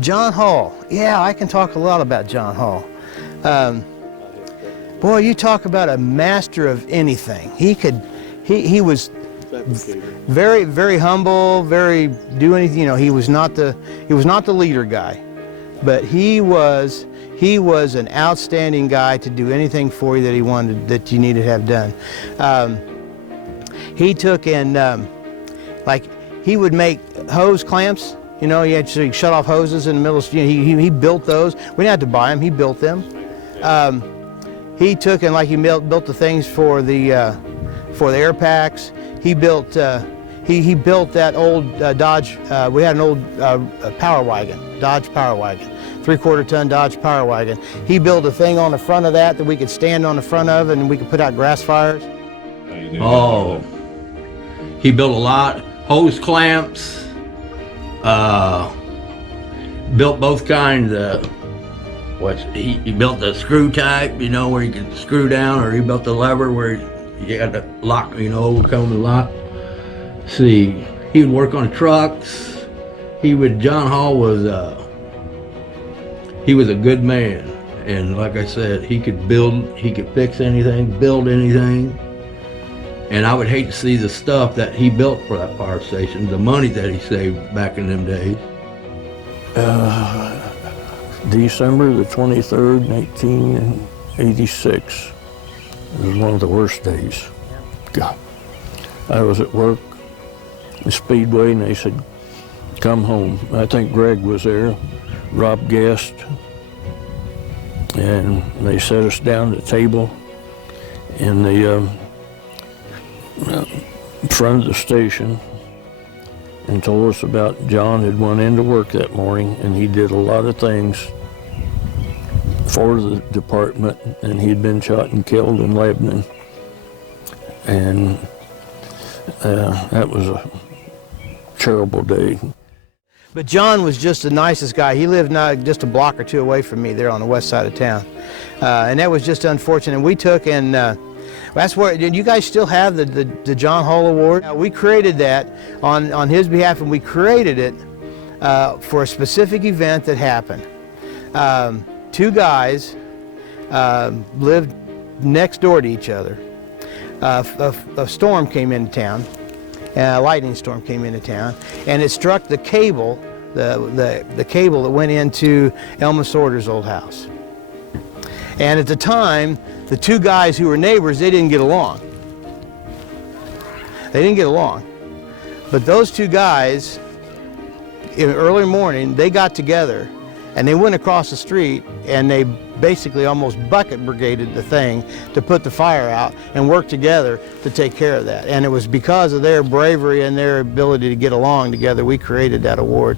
John Hall. Yeah, I can talk a lot about John Hall. Boy, you talk about a master of anything. He was very, very humble, very do anything. You know, he was not the leader guy, but he was an outstanding guy to do anything for you that he wanted, that you needed to have done. He took and like he would make hose clamps. You know, he had to shut off hoses in the middle of, you know, he built those. We didn't have to buy them, he built them. He took and like he built the things for the air packs. He built he built that old Dodge, we had an old Power Wagon, Dodge Power Wagon, 3/4 ton Dodge Power Wagon. He built a thing on the front of that we could stand on the front of and we could put out grass fires. Oh, he built a lot, hose clamps. Built both kinds of, he built the screw type, you know, where you could screw down, or he built the lever where you had to lock, you know, overcome the lock. See, he would work on trucks. John Hall was, he was a good man. And like I said, he could build, he could fix anything, build anything. And I would hate to see the stuff that he built for that power station, the money that he saved back in them days. December the 23rd, 1986. It was one of the worst days. God. I was at work, the Speedway, and they said, come home. I think Greg was there, Rob Guest, and they set us down at the table in the front of the station and told us about John had went into work that morning and he did a lot of things for the department, and he'd been shot and killed in Lebanon. And that was a terrible day. But John was just the nicest guy. He lived just a block or two away from me there on the west side of town. And that was just unfortunate. We took and that's where, did you guys still have the John Hall Award? We created that on his behalf, and we created it for a specific event that happened. Two guys lived next door to each other. A storm came into town, a lightning storm came into town, and it struck the cable, the cable that went into Elma Sorter's old house. And at the time, the two guys who were neighbors, they didn't get along. They didn't get along. But those two guys, in the early morning, they got together and they went across the street and they basically almost bucket brigaded the thing to put the fire out and work together to take care of that. And it was because of their bravery and their ability to get along together we created that award.